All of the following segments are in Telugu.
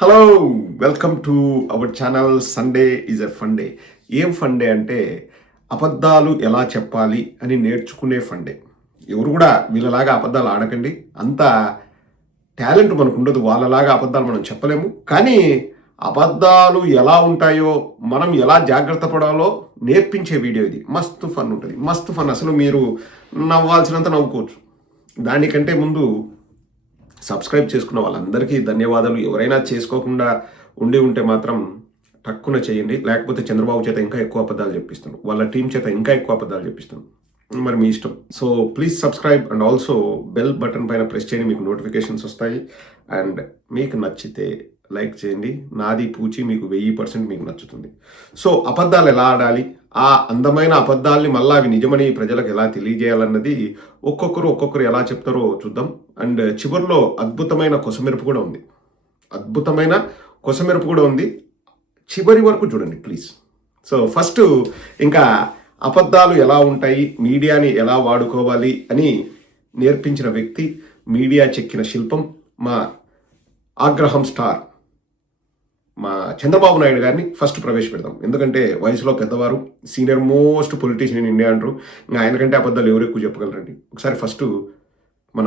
Hello, welcome to our channel. Sunday is a fun day. ఏం ఫన్ డే అంటే అబద్ధాలు ఎలా చెప్పాలి అని నేర్చుకునే ఫన్ డే. ఎవరు కూడా వీళ్ళలాగా అబద్ధాలు ఆడకండి. అంత టాలెంట్ మనకు ఉండదు. వాళ్ళలాగా అబద్ధాలు మనం చెప్పలేము. కానీ అబద్ధాలు ఎలా ఉంటాయో, మనం ఎలా జాగ్రత్త పడాలో నేర్పించే వీడియో ఇది. మస్తు ఫన్ ఉంటుంది, మస్తు ఫన్. అసలు మీరు నవ్వాల్సినంత నవ్వుకోవచ్చు. దానికంటే ముందు సబ్స్క్రైబ్ చేసుకున్న వాళ్ళందరికీ ధన్యవాదాలు. ఎవరైనా చేసుకోకుండా ఉంటే మాత్రం టక్కున చేయండి. లేకపోతే చంద్రబాబు చేత ఇంకా ఎక్కువ అబద్ధాలు చెప్పిస్తాను, వాళ్ళ టీం చేత ఇంకా ఎక్కువ అబద్ధాలు చెప్పిస్తాను. మరి మీ ఇష్టం. So please subscribe and also bell button పైన ప్రెస్ చేయండి, మీకు నోటిఫికేషన్స్ వస్తాయి. అండ్ మీకు నచ్చితే లైక్ చేయండి. నాది పూచి మీకు 1000% మీకు నచ్చుతుంది. సో అబద్ధాలు ఎలా ఆడాలి, ఆ అందమైన అబద్ధాలని మళ్ళీ అవి నిజమని ప్రజలకు ఎలా తెలియజేయాలన్నది ఒక్కొక్కరు ఎలా చెప్తారో చూద్దాం. అండ్ చివరిలో అద్భుతమైన కొసమెరుపు కూడా ఉంది. చివరి వరకు చూడండి ప్లీజ్. సో ఫస్ట్ ఇంకా అబద్ధాలు ఎలా ఉంటాయి, మీడియాని ఎలా వాడుకోవాలి అని నేర్పించిన వ్యక్తి, మీడియా చెక్కిన శిల్పం, మా ఆగ్రహం స్టార్ మా చంద్రబాబు నాయుడు గారిని ఫస్ట్ ప్రవేశపెడతాం. ఎందుకంటే వయసులో పెద్దవారు, senior most politician in India అంటారు. ఇంకా ఆయనకంటే అబద్ధాలు ఎవరు ఎక్కువ చెప్పగలరండి. ఒకసారి ఫస్ట్ మన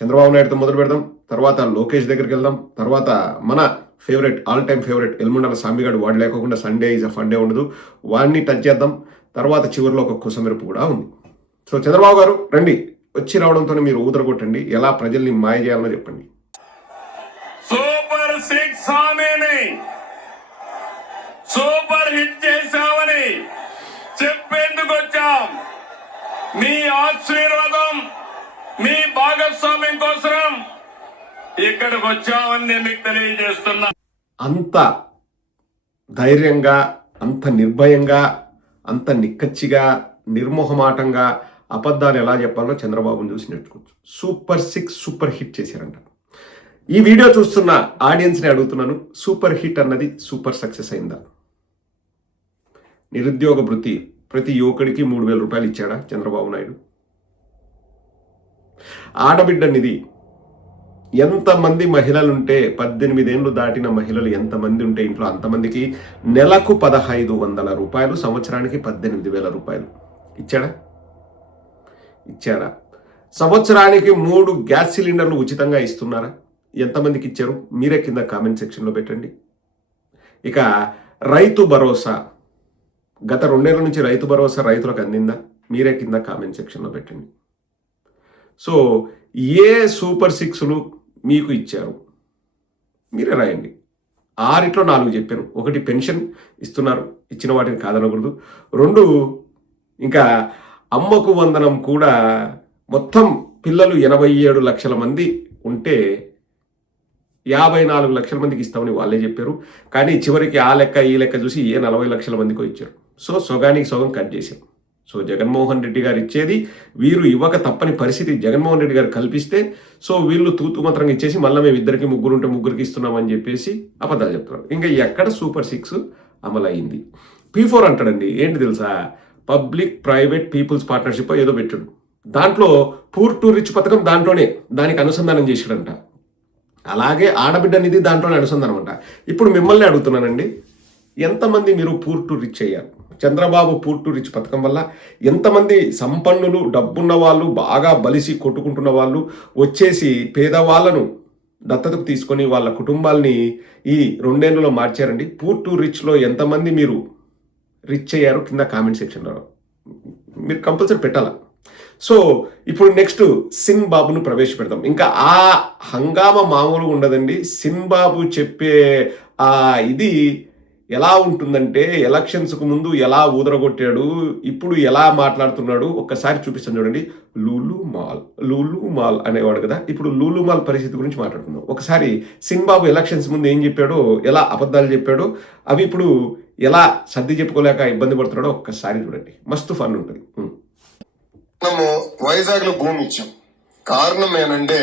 చంద్రబాబు నాయుడుతో మొదలు పెడదాం, తర్వాత లోకేష్ దగ్గరికి వెళ్దాం, తర్వాత మన ఫేవరెట్, ఆల్ టైమ్ ఫేవరెట్ ఎల్ముండాల సామిగాడు. వాడు లేకుండా Sunday is a fun day ఉండదు. వాడిని టచ్ చేద్దాం. తర్వాత చివరిలో ఒక కుసమెరుపు కూడా ఉంది. సో చంద్రబాబు గారు రండి, వచ్చి రావడంతో మీరు ఊదరగొట్టండి, ఎలా ప్రజల్ని మాయ చేయాలనో చెప్పండి. సూపర్ 6 హామీని సూపర్ హిట్ చేశామని చెప్పేందుకు వచ్చాం. మీ ఆశీర్వాదం, మీ భాగస్వామ్యం కోసం ఇక్కడికి వచ్చామని మీకు తెలియజేస్తున్నా. అంత ధైర్యంగా, అంత నిర్భయంగా, అంత నిక్కచ్చిగా, నిర్మోహమాటంగా అబద్ధాలు ఎలా చెప్పాలో చంద్రబాబుని చూసి నేర్చుకోవచ్చు. సూపర్ 6 సూపర్ హిట్ చేశారంట. ఈ వీడియో చూస్తున్న ఆడియన్స్ని అడుగుతున్నాను, సూపర్ హిట్ అన్నది సూపర్ సక్సెస్ అయిందా? నిరుద్యోగ భృతి ప్రతి యువకుడికి 3000 రూపాయలు ఇచ్చాడా చంద్రబాబు నాయుడు? ఆడబిడ్డ నిధి ఎంతమంది మహిళలుంటే, 18 ఏళ్ళు దాటిన మహిళలు ఎంతమంది ఉంటే ఇంట్లో అంతమందికి నెలకు 1500 రూపాయలు, సంవత్సరానికి 18,000 రూపాయలు ఇచ్చాడా? సంవత్సరానికి 3 గ్యాస్ సిలిండర్లు ఉచితంగా ఇస్తున్నారా? ఎంతమందికి ఇచ్చారు? మీరే కింద కామెంట్ సెక్షన్లో పెట్టండి. ఇక రైతు భరోసా, గత 2 ఏళ్ల నుంచి రైతు భరోసా రైతులకు అందిందా? మీరే కింద కామెంట్ సెక్షన్లో పెట్టండి. సో ఏ సూపర్ 6లు మీకు ఇచ్చారు మీరే రాయండి. 6 4 చెప్పాను. 1 పెన్షన్ ఇస్తున్నారు, ఇచ్చిన వాటిని కాదనకూడదు. 2 ఇంకా అమ్మకు వందనం కూడా. మొత్తం పిల్లలు 87 లక్షల మంది ఉంటే 54 లక్షల మందికి ఇస్తామని వాళ్ళే చెప్పారు. కానీ చివరికి ఆ లెక్క ఈ లెక్క చూసి 40 లక్షల మందికో ఇచ్చారు. సో సగానికి సగం కట్ చేశారు. సో జగన్మోహన్ రెడ్డి గారు ఇచ్చేది వీరు ఇవ్వక తప్పని పరిస్థితి జగన్మోహన్ రెడ్డి గారు కల్పిస్తే, సో వీళ్ళు తూతు మంత్రంగా ఇచ్చేసి మళ్ళీ మేము 2కి 3 ఉంటే 3కి ఇస్తున్నామని చెప్పేసి అబద్ధాలు చెప్తున్నారు. ఇంకా ఎక్కడ సూపర్ 6 అమలు అయింది? P4 అంటాడండి. ఏంటి తెలుసా? పబ్లిక్ ప్రైవేట్ పీపుల్స్ పార్ట్నర్షిప్ ఏదో పెట్టాడు. దాంట్లో పూర్ టు రిచ్ పథకం దాంట్లోనే దానికి అనుసంధానం చేసాడంట. అలాగే ఆడబిడ్డ నిధి దాంట్లోనే అనుసంధానం అంట. ఇప్పుడు మిమ్మల్ని అడుగుతున్నానండి, ఎంతమంది మీరు పూర్ టు రిచ్ అయ్యారు? చంద్రబాబు పూర్ టు రిచ్ పథకం వల్ల ఎంతమంది సంపన్నులు, డబ్బున్న వాళ్ళు, బాగా బలిసి కొట్టుకుంటున్న వాళ్ళు వచ్చేసి పేదవాళ్ళను దత్తతకు తీసుకొని వాళ్ళ కుటుంబాలని ఈ 2 ఏళ్లలో మార్చారండి. పూర్ టు రిచ్లో ఎంతమంది మీరు రిచ్ అయ్యారు? కింద కామెంట్ సెక్షన్లో మీరు కంపల్సరీ పెట్టాలా. సో ఇప్పుడు నెక్స్ట్ సిన్ బాబును ప్రవేశపెడతాం. ఇంకా ఆ హంగామా మామూలుగా ఉండదండి. సిన్ బాబు చెప్పే ఇది ఎలా ఉంటుందంటే, ఎలక్షన్స్కు ముందు ఎలా ఊదరగొట్టాడు, ఇప్పుడు ఎలా మాట్లాడుతున్నాడు ఒక్కసారి చూపిస్తాను చూడండి. లూలు మాల్ అనేవాడు కదా, ఇప్పుడు లూలు మాల్ పరిస్థితి గురించి మాట్లాడుతున్నాం. ఒకసారి సిన్ బాబు ఎలక్షన్స్ ముందు ఏం చెప్పాడో, ఎలా అబద్ధాలు చెప్పాడో, అవి ఇప్పుడు ఎలా సర్ది చెప్పుకోలేక ఇబ్బంది పడుతున్నాడో ఒక్కసారి చూడండి. మస్తు ఫన్ ఉంటుంది. మనము వైజాగ్ లో భూమి ఇచ్చాం. కారణం ఏంటంటే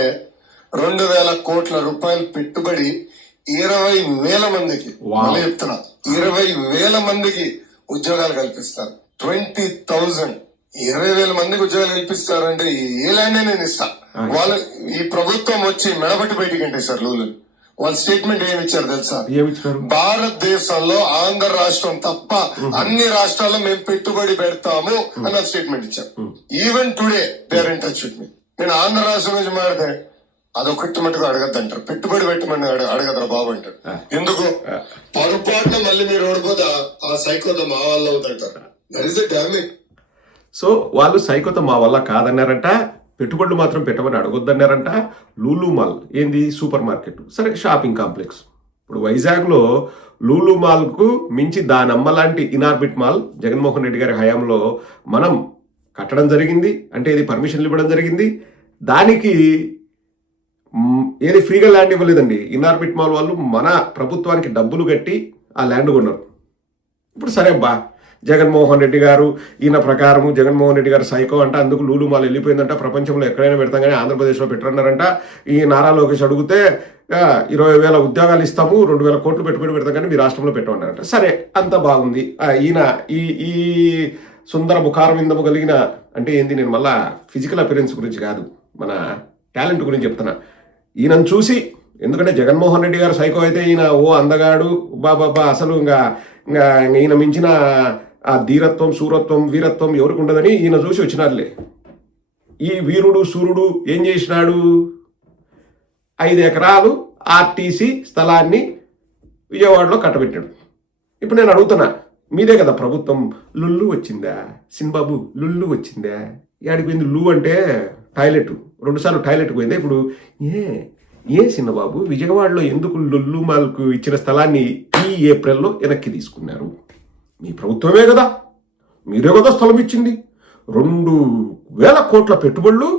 2,000 కోట్ల రూపాయలు పెట్టుబడి 20,000 మందికి, మళ్ళీ చెప్తున్నా 20,000 మందికి ఉద్యోగాలు కల్పిస్తారు. 20,000 20,000 మందికి ఉద్యోగాలు కల్పిస్తారంటే ఏ ల్యాండ్ నేను ఇస్తా. వాళ్ళు ఈ ప్రభుత్వం వచ్చి మెడబట్టి బయటికి అంటే సార్ లూలు వాళ్ళ స్టేట్మెంట్ ఏమి ఇచ్చారు తెలుసా? ఏమిచ్చారు? భారతదేశంలో ఆంధ్ర రాష్ట్రం తప్ప అన్ని రాష్ట్రాల్లో మేము పెట్టుబడి పెడతాము అన్న స్టేట్మెంట్ ఇచ్చారు. Even today they are in touch with me. నేను ఆంధ్ర రాష్ట్రం నుంచి మాట్లాడితే అదొకటి మటుకు అడగద్దంటారు, పెట్టుబడి పెట్టమని అడగదరా బాబు అంటారు. ఎందుకు? పొరపాటున మళ్ళీ మీరు ఓడిపోతే ఆ సైకోతో మా వాళ్ళు అవుతారు. That is the damage. So వాళ్ళు సైకోతో మా వల్ల కాదన్నారంట, పెట్టుబడులు మాత్రం పెట్టమని అడగొద్దన్నారంట. లూలు మాల్ ఏంది? సూపర్ మార్కెట్, సరే షాపింగ్ కాంప్లెక్స్. ఇప్పుడు వైజాగ్లో లూలు మాల్కు మించి దానమ్మ లాంటి ఇనార్బిట్ మాల్ జగన్మోహన్ రెడ్డి గారి హయాంలో మనం కట్టడం జరిగింది. అంటే ఇది పర్మిషన్లు ఇవ్వడం జరిగింది. దానికి ఏది ఫ్రీగా ల్యాండ్ ఇవ్వలేదండి. ఇనార్బిట్ మాల్ వాళ్ళు మన ప్రభుత్వానికి డబ్బులు కట్టి ఆ ల్యాండ్ కొన్నారు. ఇప్పుడు సరే అబ్బా, జగన్మోహన్ రెడ్డి గారు ఈయన ప్రకారం జగన్మోహన్ రెడ్డి గారు సైకో అంట, అందుకు లూలు మాల్ వెళ్ళిపోయిందంట, ప్రపంచంలో ఎక్కడైనా పెడతాం కానీ ఆంధ్రప్రదేశ్లో పెట్టరన్నారంట. ఈ నారా లోకేష్ అడిగితే 20,000 ఉద్యోగాలు ఇస్తాము, 2,000 కోట్లు పెట్టుబడి పెడతాం కానీ మీ రాష్ట్రంలో పెట్టమన్నారంట. సరే, అంత బాగుంది. ఈయన ఈ సుందర ముఖారవిందము కలిగిన, అంటే ఏంది, నేను మళ్ళా ఫిజికల్ అపిరెన్స్ గురించి కాదు, మన టాలెంట్ గురించి చెప్తున్నా. ఈయనను చూసి, ఎందుకంటే జగన్మోహన్ రెడ్డి గారు సైకో అయితే ఈయన ఓ అందగాడు బాబా, అసలు ఇంకా ఈయన మించిన ఆ ధీరత్వం, శూరత్వం, వీరత్వం ఎవరికి ఉండదని ఈయన చూసి వచ్చినారులే. ఈ వీరుడు సూర్యుడు ఏం చేసినాడు? 5 ఎకరాలు ఆర్టీసీ స్థలాన్ని విజయవాడలో కట్టబెట్టాడు. ఇప్పుడు నేను అడుగుతున్నా, మీదే కదా ప్రభుత్వం, లుల్లు వచ్చిందా? సిన్బాబు లుల్లు వచ్చిందా? యాడికి పోయింది? లు అంటే టాయిలెట్, 2 సార్లు టాయిలెట్కి పోయిందా? ఇప్పుడు ఏ చిన్నబాబు విజయవాడలో ఎందుకు లుల్లు మాల్కు ఇచ్చిన స్థలాన్ని ఈ ఏప్రిల్లో వెనక్కి తీసుకున్నారు? మీ ప్రభుత్వమే కదా, మీరే కదా స్థలం ఇచ్చింది. 2,000 కోట్ల పెట్టుబడులు,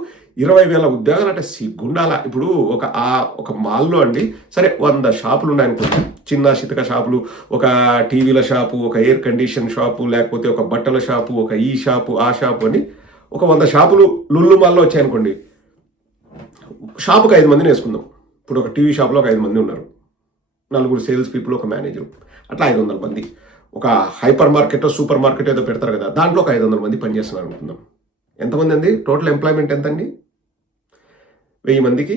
20,000 ఉద్యోగాలు అంటే సిగ్గుండాల. ఇప్పుడు ఒక మాల్లో అండి, సరే 100 షాపులు ఉన్నాయనుకోండి, చిన్న చితక షాపులు, ఒక టీవీల షాపు, ఒక ఎయిర్ కండిషన్ షాపు, లేకపోతే ఒక బట్టల షాపు, ఒక ఈ షాపు ఆ షాపు అని ఒక 100 షాపులు లుల్లు మాల్లో వచ్చాయనుకోండి. షాపుకి 5 మందిని వేసుకుందాం. ఇప్పుడు ఒక టీవీ షాప్లో ఒక 5 మంది ఉన్నారు, 4 సేల్స్ పీపుల్, ఒక మేనేజర్, అట్లా 500 మంది. ఒక హైపర్ మార్కెట్, సూపర్ మార్కెట్ ఏదో పెడతారు కదా, దాంట్లో ఒక 500 మంది పనిచేస్తున్నారు అనుకుందాం. ఎంతమంది అండి? టోటల్ ఎంప్లాయ్మెంట్ ఎంత అండి? 1000 మందికి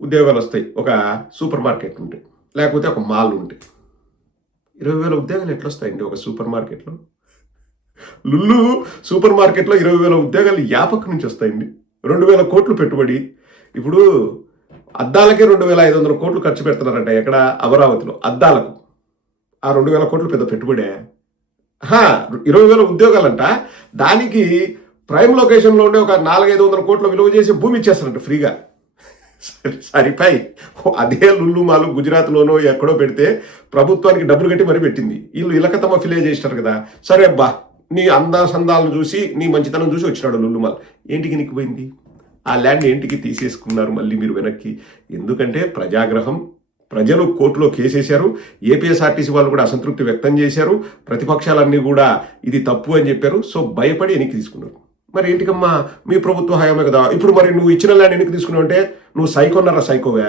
ఉద్యోగాలు వస్తాయి ఒక సూపర్ మార్కెట్ ఉంటే, లేకపోతే ఒక మాల్ ఉంటే. 20,000 ఉద్యోగాలు ఎట్లా వస్తాయండి ఒక సూపర్ మార్కెట్లో? లుల్లు సూపర్ మార్కెట్లో 20,000 ఉద్యోగాలు యాపక్ నుంచి వస్తాయండి. 2,000 కోట్లు పెట్టుబడి. ఇప్పుడు అద్దాలకే 2,500 కోట్లు ఖర్చు పెడుతున్నారంట. ఎక్కడ? అమరావతిలో అద్దాలకు. ఆ 2,000 కోట్లు పెద్ద పెట్టుబడే. 20,000 ఉద్యోగాలంట. దానికి ప్రైమ్ లొకేషన్లో ఉండే ఒక 400-500 కోట్ల విలువ చేసి భూమి ఇచ్చేస్తారంట ఫ్రీగా. సరిపోయి అదే లుల్లు మాలు గుజరాత్లోనో ఎక్కడో పెడితే ప్రభుత్వానికి డబ్బులు కట్టి మరీ పెట్టింది. వీళ్ళు ఇలకతమ్మ ఫిలే చేసినారు కదా. సరే అబ్బా, నీ సందాలను చూసి, నీ మంచితనం చూసి వచ్చినాడు లుల్లు మాల్. ఏంటికి నీకు పోయింది? ఆ ల్యాండ్ ఏంటికి తీసేసుకున్నారు మళ్ళీ మీరు వెనక్కి? ఎందుకంటే ప్రజాగ్రహం, ప్రజలు కోర్టులో కేసేశారు. ఏపీఎస్ఆర్టీసీ వాళ్ళు కూడా అసంతృప్తి వ్యక్తం చేశారు. ప్రతిపక్షాలన్నీ కూడా ఇది తప్పు అని చెప్పారు. సో భయపడి వెనక్కి తీసుకున్నారు. మరి ఏంటికమ్మా, మీ ప్రభుత్వ హయామే కదా. ఇప్పుడు మరి నువ్వు ఇచ్చిన ల్యాండ్ వెనక్కి తీసుకున్నావు అంటే నువ్వు సైకోన్నారా సైకోవా?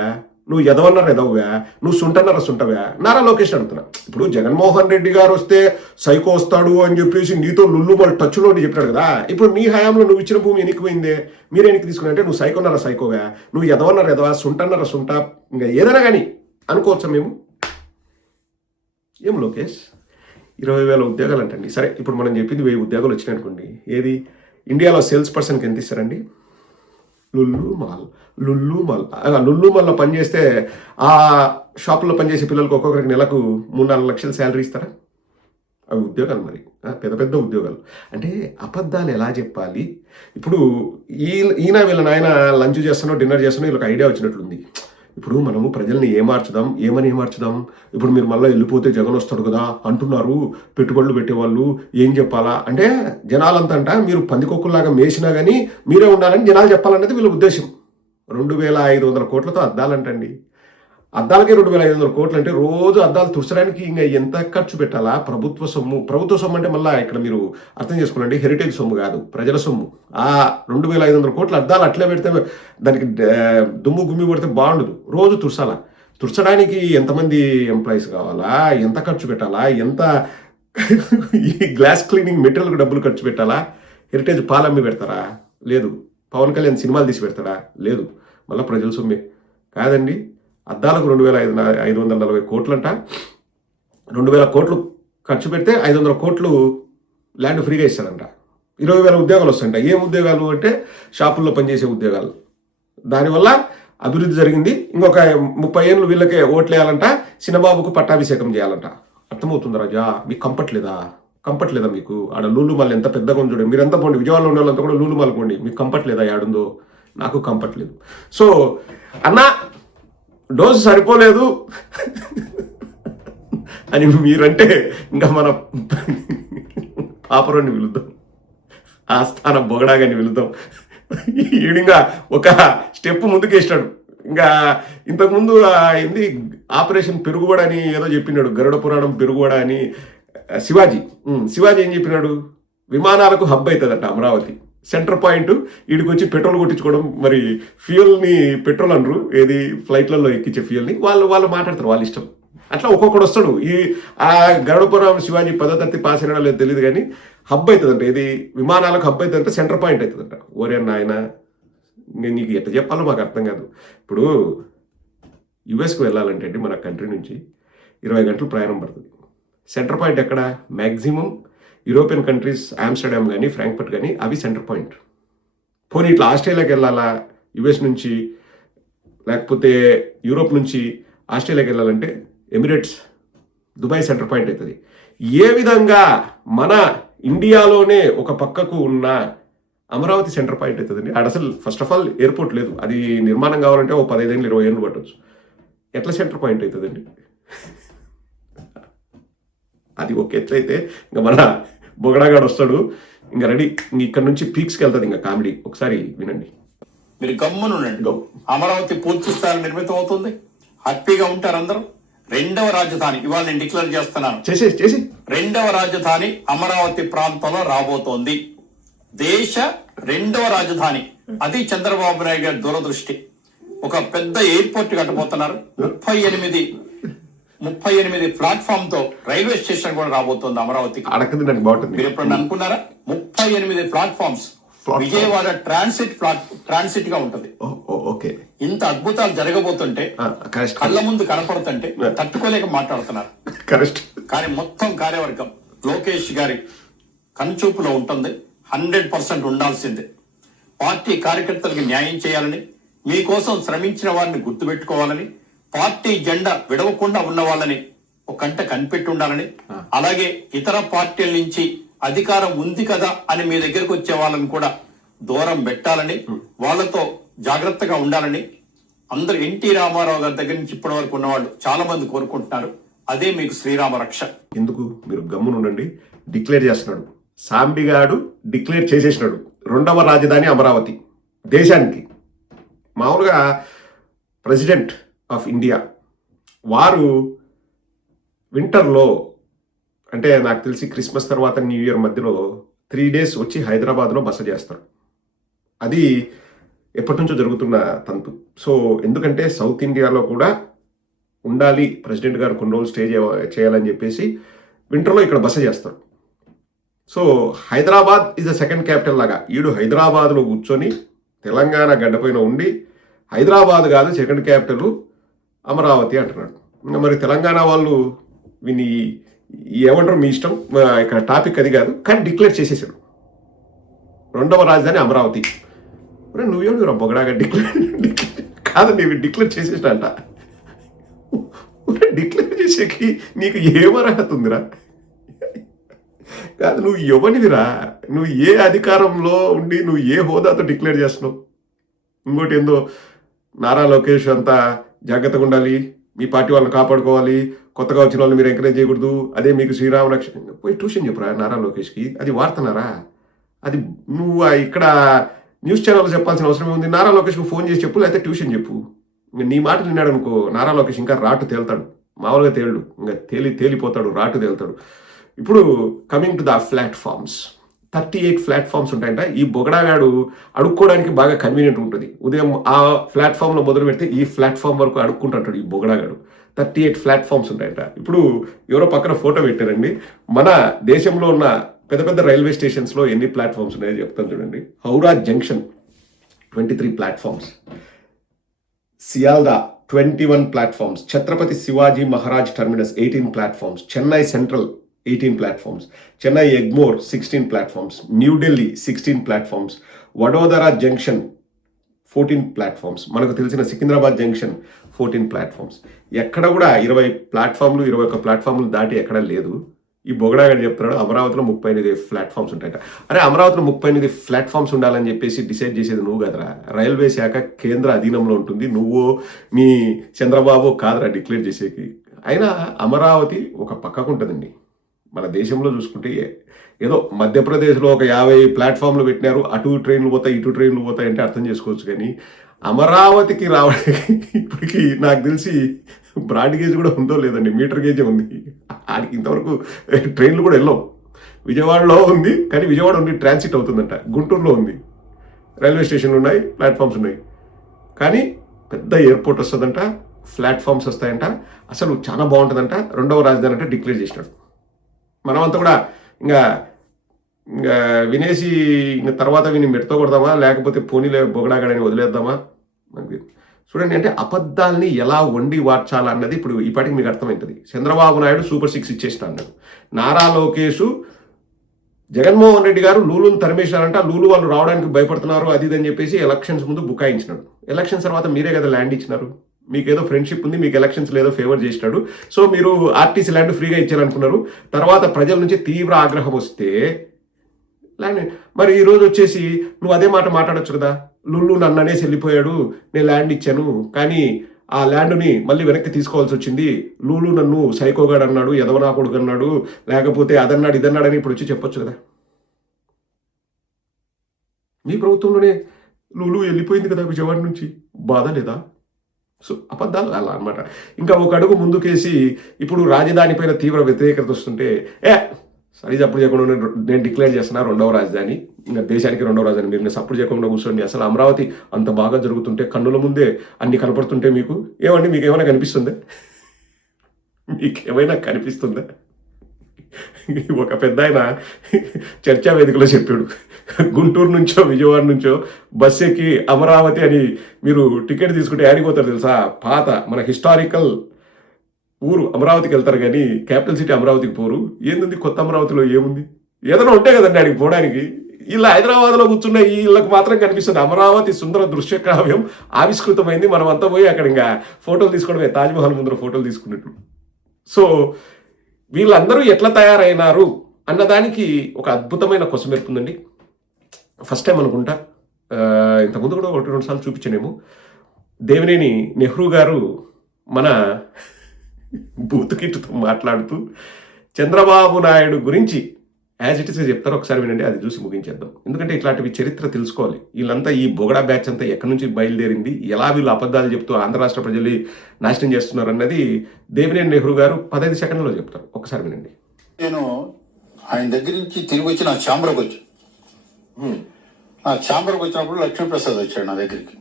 నువ్వు ఎదవన్నారా ఎదవ్వా? నువ్వు సుంటన్నారా సుంటవా? నారా లోకేష్ అడుగుతున్నా. ఇప్పుడు జగన్మోహన్ రెడ్డి గారు వస్తే సైకో వస్తాడు అని చెప్పేసి నీతో లుల్లు వాళ్ళ టచ్లో అని చెప్పాడు కదా. ఇప్పుడు నీ హయాంలో నువ్వు ఇచ్చిన భూమి ఎనికిపోయిందే, మీరు వెనక్కి తీసుకున్నా అంటే నువ్వు సైకోన్నారా సైకోవా? నువ్వు ఎదవన్నారా ఎదవా? సుంటన్నారా సుంట? ఇంకా ఏదైనా కానీ అనుకోవచ్చా మేము? ఏం లోకేష్, 20,000 ఉద్యోగాలు అంటండి. సరే, ఇప్పుడు మనం చెప్పింది 1000 ఉద్యోగాలు వచ్చినాయి అనుకోండి. ఏది ఇండియాలో సేల్స్ పర్సన్కి ఎంత ఇస్తారండి? Lulu mall. లుల్లు మాల్లో పనిచేస్తే ఆ షాపుల్లో పనిచేసే పిల్లలకు ఒక్కొక్కరికి నెలకు 3-4 లక్షలు శాలరీ ఇస్తారా? అవి ఉద్యోగాలు మరి, పెద్ద పెద్ద ఉద్యోగాలు. అంటే అబద్ధాలు ఎలా చెప్పాలి? ఇప్పుడు ఈయన వీళ్ళ నాయన లంచ్ చేస్తానో డిన్నర్ చేస్తానో వీళ్ళకి ఐడియా వచ్చినట్లుంది. ఇప్పుడు మనము ప్రజల్ని ఏమని ఏమార్చుదాం? ఇప్పుడు మీరు మళ్ళీ వెళ్ళిపోతే జగన్ వస్తాడు కదా అంటున్నారు, పెట్టుబడులు పెట్టేవాళ్ళు ఏం చెప్పాలా అంటే, జనాలంతా మీరు పందికొక్కులాగా మేసినా కానీ మీరే ఉండాలని జనాలు చెప్పాలనేది వీళ్ళ ఉద్దేశం. 2,500 కోట్లతో అద్దాలంటండి. అద్దాలకే 2,500 కోట్లు అంటే రోజు అద్దాలు తుడచడానికి ఇంకా ఎంత ఖర్చు పెట్టాలా? ప్రభుత్వ సొమ్ము అంటే మళ్ళీ ఇక్కడ మీరు అర్థం చేసుకోండి, హెరిటేజ్ సొమ్ము కాదు, ప్రజల సొమ్ము. ఆ 2,500 కోట్ల అద్దాలు అట్లే పెడితే దానికి దుమ్ము గుమ్మి పడితే బాగుండదు. రోజు తుడచడానికి ఎంతమంది ఎంప్లాయీస్ కావాలా? ఎంత ఖర్చు పెట్టాలా? ఎంత ఈ గ్లాస్ క్లీనింగ్ మెటీరియల్కి డబ్బులు ఖర్చు పెట్టాలా? హెరిటేజ్ పాలమ్మి పెడతారా? లేదు. పవన్ కళ్యాణ్ సినిమాలు తీసి పెడతాడా? లేదు. మళ్ళీ ప్రజల సొమ్మే కాదండి. అద్దాలకు 2,540 కోట్లంట. 2,000 కోట్లు ఖర్చు పెడితే 500 కోట్లు ల్యాండ్ ఫ్రీగా ఇస్తాడంట. 20,000 ఉద్యోగాలు వస్తాయంట. ఏం ఉద్యోగాలు అంటే షాపుల్లో పనిచేసే ఉద్యోగాలు. దానివల్ల అభివృద్ధి జరిగింది. ఇంకొక 30 ఏళ్ళు వీళ్ళకే ఓట్లు వేయాలంట. చిన్నబాబుకు పట్టాభిషేకం చేయాలంట. అర్థమవుతుంది రాజా? మీకు కంపట్ లేదా మీకు? ఆడ లూలు మాల్ ఎంత పెద్దగా ఉంది చూడండి. మీరంతా పోండి, విజయవాడలో ఉన్న వాళ్ళంతా కూడా లూలు మాల్ పోండి. మీకు కంపట్ లేదా? యాడుందో నాకు కంపట్ లేదు. సో అన్న డోసు సరిపోలేదు అని మీరంటే ఇంకా మన పాపరోని పిలుద్దాం, ఆస్థాన బొగడాగాని పిలుద్దాం. ఈవినింగా ఒక స్టెప్ ముందుకేసినాడు. ఇంకా ఇంతకుముందు ఏంది ఆపరేషన్ పెరుగుబడ అని ఏదో చెప్పినాడు, గరుడ పురాణం పెరుగుబడ అని. శివాజీ ఏం చెప్పినాడు? విమానాలకు హబ్ అవుతుందట అమరావతి, సెంటర్ పాయింట్. వీడికి వచ్చి పెట్రోల్ కొట్టించుకోవడం, మరి ఫ్యూయల్ని పెట్రోల్ అనరు, ఏది ఫ్లైట్లలో ఎక్కించే ఫ్యూయల్ని వాళ్ళు మాట్లాడతారు, వాళ్ళ ఇష్టం. అట్లా ఒక్కొక్కడు వస్తాడు. ఆ గరుడపురం శివాజీ 10వ తరగతి పాస్ అయినా లేదు తెలియదు, కానీ హబ్ అవుతుందంట. ఇది విమానాలకు హబ్ అవుతుందంట, సెంటర్ పాయింట్ అవుతుందంట. ఓరే నాయన, నేను నీకు ఎట్లా చెప్పాలో మాకు అర్థం కాదు. ఇప్పుడు యుఎస్కి వెళ్ళాలంటే అండి మన కంట్రీ నుంచి 20 గంటలు ప్రయాణం పడుతుంది. సెంటర్ పాయింట్ ఎక్కడ? మ్యాక్సిమం యూరోపియన్ కంట్రీస్, ఆమ్స్టర్డామ్ కానీ ఫ్రాంక్ఫర్ట్ కానీ, అవి సెంటర్ పాయింట్. పోనీ ఇట్లా ఆస్ట్రేలియాకి వెళ్ళాలా యుఎస్ నుంచి, లేకపోతే యూరోప్ నుంచి ఆస్ట్రేలియాకి వెళ్ళాలంటే ఎమిరేట్స్, దుబాయ్ సెంటర్ పాయింట్ అవుతుంది. ఏ విధంగా మన ఇండియాలోనే ఒక పక్కకు ఉన్న అమరావతి సెంటర్ పాయింట్ అవుతుందండి. ఆడ అసలు ఫస్ట్ ఆఫ్ ఆల్ ఎయిర్పోర్ట్ లేదు. అది నిర్మాణం కావాలంటే ఓ 15 ఏళ్ళు 20 ఏళ్ళు పట్టవచ్చు. ఎట్లా సెంటర్ పాయింట్ అవుతుందండి? అది ఒక ఎత్తు అయితే ఇంకా మన బొగడాగాడు వస్తాడు, ఇంకా రెడీ. ఇక్కడ నుంచి పీక్స్కి వెళ్తుంది ఇంకా కామెడీ. ఒకసారి వినండి. మీరు గమ్మునుండండి. అమరావతి పూర్తి స్థాయి నిర్మితం అవుతుంది. హ్యాపీగా ఉంటారు అందరూ. 2వ రాజధాని ఇవాళ నేను డిక్లేర్ చేస్తున్నాను. చేసి 2వ రాజధాని అమరావతి ప్రాంతంలో రాబోతోంది. దేశ 2వ రాజధాని. అది చంద్రబాబు నాయుడు గారి దూరదృష్టి. ఒక పెద్ద ఎయిర్పోర్ట్ కట్టబోతున్నారు. 38 ప్లాట్ఫామ్ తో రైల్వే స్టేషన్ కూడా రాబోతోంది అమరావతికి. మీరు ఎప్పుడన్నా అనుకున్నారా? 38 ప్లాట్ఫామ్స్. విజయవాడ ట్రాన్సిట్ గా ఉంటుంది. ఇంత అద్భుతాలు జరగబోతుంటే, కళ్ళ ముందు కనపడుతుంటే తట్టుకోలేక మాట్లాడుతున్నారు. కానీ మొత్తం కార్యవర్గం లోకేష్ గారి కనుచూపులో ఉంటుంది. 100% ఉండాల్సిందే. పార్టీ కార్యకర్తలకు న్యాయం చేయాలని, మీకోసం శ్రమించిన వారిని గుర్తుపెట్టుకోవాలని, పార్టీ జెండా విడవకుండా ఉన్న వాళ్ళని ఒక కంట కనిపెట్టి ఉండాలని, అలాగే ఇతర పార్టీల నుంచి అధికారం ఉంది కదా అని మీ దగ్గరకు వచ్చే వాళ్ళని కూడా దూరం పెట్టాలని, వాళ్ళతో జాగ్రత్తగా ఉండాలని అందరూ ఎన్టీ రామారావు గారి దగ్గర నుంచి ఇప్పటి వరకు ఉన్నవాళ్ళు చాలా మంది కోరుకుంటున్నారు. అదే మీకు శ్రీరామ రక్ష. ఎందుకు మీరు గమ్మునుండండి. డిక్లేర్ చేస్తున్నాడు సాంబిగాడు, డిక్లేర్ చేసేసినాడు 2వ రాజధాని అమరావతి దేశానికి. మామూలుగా ప్రెసిడెంట్ ఆఫ్ ఇండియా వారు వింటర్లో, అంటే నాకు తెలిసి క్రిస్మస్ తర్వాత న్యూ ఇయర్ మధ్యలో 3 days వచ్చి హైదరాబాద్లో బస చేస్తారు. అది ఎప్పటి నుంచో జరుగుతున్న తంతు. సో ఎందుకంటే సౌత్ ఇండియాలో కూడా ఉండాలి ప్రెసిడెంట్ గారు, కొన్ని రోజులు స్టే చేయాలని చెప్పేసి వింటర్లో ఇక్కడ బస చేస్తారు. So Hyderabad is the second capital లాగా ఈడు హైదరాబాద్లో కూర్చొని తెలంగాణ గడ్డపైన ఉండి, హైదరాబాద్ కాదు సెకండ్ క్యాపిటల్ అమరావతి అంటున్నాడు. మరి తెలంగాణ వాళ్ళు విని ఏమంటారు మీ ఇష్టం, ఇక్కడ టాపిక్ అది కాదు. కానీ డిక్లేర్ చేసేసాడు 2వ రాజధాని అమరావతి. నువ్వేమి బొగడాగా డిక్లేర్ కాదు, నీవు డిక్లేర్ చేసేసినంట. డిక్లేర్ చేసేకి నీకు ఏం అర్హత ఉందిరా? కాదు, నువ్వు ఎవరినిరా? నువ్వు ఏ అధికారంలో ఉండి నువ్వు ఏ హోదాతో డిక్లేర్ చేస్తున్నావు? ఇంకోటి ఏందో నారా లోకేష్ అంతా జాగ్రత్తగా ఉండాలి, మీ పార్టీ వాళ్ళని కాపాడుకోవాలి, కొత్తగా వచ్చిన వాళ్ళని మీరు ఎంకరేజ్ చేయకూడదు, అదే మీకు శ్రీరామ రక్ష. పోయి ట్యూషన్ చెప్పురా నారా లోకేష్కి. అది వార్తనారా? అది నువ్వు ఇక్కడ న్యూస్ ఛానల్లో చెప్పాల్సిన అవసరం ఉంది. నారా లోకేష్కి ఫోన్ చేసి చెప్పు, లేకపోతే ట్యూషన్ చెప్పు. నీ మాట విన్నాడు అనుకో, నారా లోకేష్ ఇంకా రాటు తేలుతాడు. మామూలుగా తేలుడు, ఇంకా తేలిపోతాడు, రాటు తేలుతాడు. ఇప్పుడు coming to the platforms, 38 platforms ఉంటాయంట. ఈ బొగడాగాడు అడుక్కోవడానికి బాగా కన్వీనియంట్ ఉంటుంది. ఉదయం ఆ ప్లాట్ఫామ్లో మొదలు పెడితే ఈ ప్లాట్ఫామ్ వరకు అడుక్కుంటుంటాడు ఈ బొగడాగాడు. 38 ప్లాట్ఫామ్స్ ఉంటాయంట. ఇప్పుడు ఎవరో పక్కన ఫోటో పెట్టారండి. మన దేశంలో ఉన్న పెద్ద పెద్ద రైల్వే స్టేషన్స్లో ఎన్ని ప్లాట్ఫామ్స్ ఉన్నాయో చెప్తాను చూడండి. Howrah junction 23 platforms, Sealdah 21 platforms, Chhatrapati Shivaji Maharaj terminus 18 platforms, Chennai central 18 platforms, Chennai Egmore 16 platforms, New Delhi 16 platforms, Vadodara junction 14 platforms, మనకు తెలిసిన సికింద్రాబాద్ జంక్షన్ 14 ప్లాట్ఫామ్స్. ఎక్కడ కూడా 20 ప్లాట్ఫామ్లు 21 ప్లాట్ఫామ్లు దాటి ఎక్కడ లేదు. ఈ బొగడా గారు చెప్తున్నాడు అమరావతిలో 38 ప్లాట్ఫామ్స్ ఉంటాయట. అరే అమరావతిలో 38 ప్లాట్ఫామ్స్ ఉండాలని చెప్పేసి డిసైడ్ చేసేది నువ్వు కదరా. రైల్వే శాఖ కేంద్ర అధీనంలో ఉంటుంది. నువ్వు మీ చంద్రబాబు కాదరా డిక్లేర్ చేసేకి. అయినా అమరావతి ఒక పక్కకు ఉంటుందండి. మన దేశంలో చూసుకుంటే ఏదో మధ్యప్రదేశ్లో ఒక 50 ప్లాట్ఫామ్లు పెట్టినారు, అటు ట్రైన్లు పోతాయి ఇటు ట్రైన్లు పోతాయి అంటే అర్థం చేసుకోవచ్చు. కానీ అమరావతికి రావడానికి ఇప్పటికీ నాకు తెలిసి బ్రాడ్ గేజ్ కూడా ఉందో లేదండి, మీటర్ గేజే ఉంది. ఆడికి ఇంతవరకు ట్రైన్లు కూడా వెళ్ళవు. విజయవాడలో ఉంది కానీ విజయవాడ ఉండి ట్రాన్సిట్ అవుతుందంట. గుంటూరులో ఉంది, రైల్వే స్టేషన్లు ఉన్నాయి, ప్లాట్ఫామ్స్ ఉన్నాయి. కానీ పెద్ద ఎయిర్పోర్ట్ వస్తుందంట, ప్లాట్ఫామ్స్ వస్తాయంట, అసలు చాలా బాగుంటుందంట. 2వ రాజధాని అంటే డిక్లేర్ చేసినాడు. మనమంతా కూడా ఇంకా వినేసి ఇంకా తర్వాత విని మెడతో కొడదామా లేకపోతే పోనీలే బొగడాగడని వదిలేద్దామా? చూడండి, అంటే అబద్ధాలని ఎలా వండి వార్చాలన్నది ఇప్పుడు ఇప్పటికి మీకు అర్థమవుతుంది. చంద్రబాబు నాయుడు సూపర్ 6 ఇచ్చేసిన అన్నాడు. నారా లోకేష్ జగన్మోహన్ రెడ్డి గారు లూలును తరిమేశారంట, లూలు వాళ్ళు రావడానికి భయపడుతున్నారు అది ఇది అని చెప్పేసి ఎలక్షన్స్ ముందు బుకాయించినాడు. ఎలక్షన్స్ తర్వాత మీరే కదా ల్యాండ్ ఇచ్చినారు. మీకు ఏదో ఫ్రెండ్షిప్ ఉంది, మీకు ఎలక్షన్స్ లేదో ఫేవర్ చేసినాడు. సో మీరు ఆర్టీసీ ల్యాండ్ ఫ్రీగా ఇచ్చారనుకున్నారు. తర్వాత ప్రజల నుంచి తీవ్ర ఆగ్రహం వస్తే ల్యాండ్ మరి ఈరోజు వచ్చేసి నువ్వు అదే మాట మాట్లాడొచ్చు కదా. లుల్లు నన్ను అనేసి వెళ్ళిపోయాడు, నేను ల్యాండ్ ఇచ్చాను, కానీ ఆ ల్యాండ్ని మళ్ళీ వెనక్కి తీసుకోవాల్సి వచ్చింది. లూలు నన్ను సైకోగాడు అన్నాడు, ఎదవనా కొడుకు అన్నాడు, లేకపోతే అదన్నాడు ఇదన్నాడు అని ఇప్పుడు వచ్చి చెప్పొచ్చు కదా. మీ ప్రభుత్వంలోనే లూలు వెళ్ళిపోయింది కదా విజయవాడ నుంచి, బాధ లేదా? సో అబద్ధాలు అలా అనమాట. ఇంకా ఒక అడుగు ముందుకేసి ఇప్పుడు రాజధాని పైన తీవ్ర వ్యతిరేకత వస్తుంటే సరే అప్పుడు చేయకుండా నేను డిక్లేర్ చేస్తున్నా 2వ రాజధాని, ఇంకా దేశానికి 2వ రాజధాని. మీరు నేను సప్పుడు చేయకుండా కూర్చోండి. అసలు అమరావతి అంత బాగా జరుగుతుంటే, కన్నుల ముందే అన్ని కనపడుతుంటే మీకు ఏమండి, మీకు ఏమైనా కనిపిస్తుందా? మీకేమైనా కనిపిస్తుందా? ఒక పెద్ద ఆయన చర్చా వేదికలో చెప్పాడు, గుంటూరు నుంచో విజయవాడ నుంచో బస్ ఎక్కి అమరావతి అని మీరు టికెట్ తీసుకుంటే ఆడిపోతారు తెలుసా. పాత మన హిస్టారికల్ ఊరు అమరావతికి వెళ్తారు కానీ క్యాపిటల్ సిటీ అమరావతికి పోరు. ఏంది కొత్త అమరావతిలో ఏముంది? ఏదైనా ఉంటే కదండి ఆడికి పోవడానికి. ఇలా హైదరాబాద్లో కూర్చున్న వీళ్ళకి మాత్రం కనిపిస్తుంది అమరావతి సుందర దృశ్య కావ్యం ఆవిష్కృతమైంది. మనం అంతా పోయి అక్కడ ఇంకా ఫోటోలు తీసుకోవడమే, తాజ్మహల్ ముందర ఫోటోలు తీసుకున్నట్టు. సో వీళ్ళందరూ ఎట్లా తయారైనారు అన్నదానికి ఒక అద్భుతమైన క్వశ్చన్ ఉందండి. ఫస్ట్ టైం అనుకుంటా, ఇంతకుముందు కూడా 1-2 సార్లు చూపించానేమో, దేవినేని నెహ్రూ గారు మన బూతుకిట్టుతో మాట్లాడుతూ చంద్రబాబు నాయుడు గురించి యాజ్ ఇట్ ఇస్ చెప్తారు. ఒకసారి వినండి, అది చూసి ముగించేద్దాం. ఎందుకంటే ఇట్లాంటివి చరిత్ర తెలుసుకోవాలి. వీళ్ళంతా ఈ బొగడా బ్యాచ్ అంతా ఎక్కడి నుంచి బయలుదేరింది, ఎలా వీళ్ళు అబద్ధాలు చెప్తూ ఆంధ్ర రాష్ట్ర ప్రజల్ని నాశనం చేస్తున్నారు అన్నది దేవినేని నెహ్రూ గారు 15 సెకండ్లలో చెప్తారు. ఒకసారి వినండి. నేను ఆయన దగ్గర నుంచి తిరిగి వచ్చి నా ఛాంబర్కి వచ్చి వచ్చినప్పుడు లక్ష్మీప్రసాద్ వచ్చాడు నా దగ్గరికి.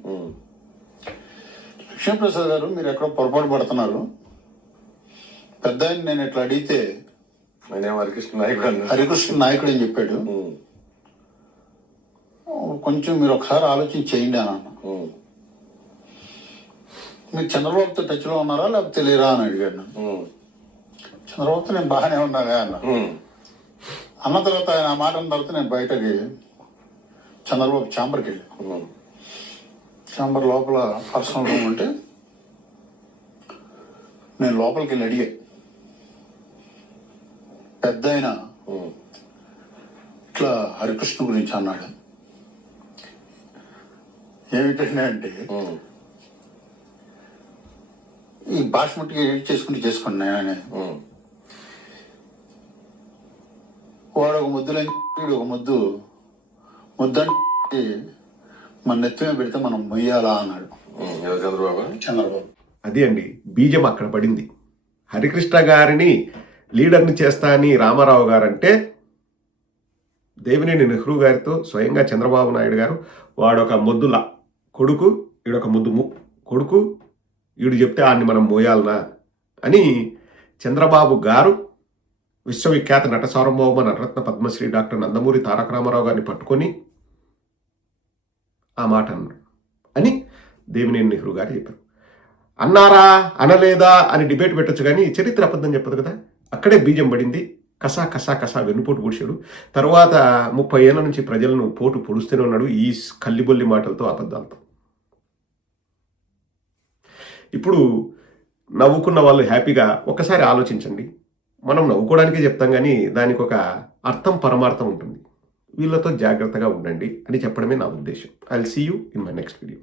లక్ష్మీప్రసాద్ గారు, మీరు ఎక్కడో పొరపాటు పడుతున్నారు. పెద్ద ఆయన నేను ఇట్లా అడిగితే హరికృష్ణ నాయకుడు అని చెప్పాడు. కొంచెం మీరు ఒకసారి ఆలోచన చేయండి అని అన్న. మీరు చంద్రబాబుతో టచ్ లో ఉన్నారా లేకపోతే లేరా అని అడిగాడు నన్ను. చంద్రబాబుతో నేను బాగానే ఉన్నాగా అన్న. అన్న తర్వాత ఆయన ఆ మాట అన్న తర్వాత నేను బయటకి చంద్రబాబు ఛాంబర్కి వెళ్ళి, ఛాంబర్ లోపల పర్సనల్ రూమ్ ఉంటే నేను లోపలికి వెళ్ళి అడిగా, పెద్ద ఆయన ఇట్లా హరికృష్ణ గురించి అన్నాడు. ఏమిటంటే అంటే ఈ బాస్మతిగా ఎడిట్ చేసుకోండి నేనే. వాడు ఒక ముద్దులని ఒక ముద్దంటే మన నెత్తిమే పెడితే మనం మొయ్యాలా అన్నాడు చంద్రబాబు. అది అండి బీజం అక్కడ పడింది. హరికృష్ణ గారిని లీడర్ని చేస్తా అని రామారావు గారు అంటే, దేవినేని నెహ్రూ గారితో స్వయంగా చంద్రబాబు నాయుడు గారు వాడొక మొద్దుల కొడుకు, ఈడొక ముద్దు కొడుకు, ఈడు చెప్తే ఆడిని మనం మోయాలనా అని చంద్రబాబు గారు విశ్వవిఖ్యాత నట సార్వభౌమ నటరత్న పద్మశ్రీ డాక్టర్ నందమూరి తారక రామారావు గారిని పట్టుకొని ఆ మాట అన్నాడు అని దేవినేని నెహ్రూ గారు చెప్పారు. అన్నారా అనలేదా అని డిబేట్ పెట్టొచ్చు, కానీ చరిత్ర అబద్ధం చెప్పదు కదా. అక్కడే బీజం పడింది. కసా కసా కసా వెన్నుపోటు పొడిచాడు. తర్వాత 30 ఏళ్ల నుంచి ప్రజలను పోటు పొడుస్తూనే ఉన్నాడు ఈ కల్లిబొల్లి మాటలతో, అబద్ధాలతో. ఇప్పుడు నవ్వుకున్న వాళ్ళు హ్యాపీగా ఒక్కసారి ఆలోచించండి. మనం నవ్వుకోవడానికే చెప్తాం, కానీ దానికి ఒక అర్థం పరమార్థం ఉంటుంది. వీళ్ళతో జాగ్రత్తగా ఉండండి అని చెప్పడమే నా ఉద్దేశం. I will see you in my next video.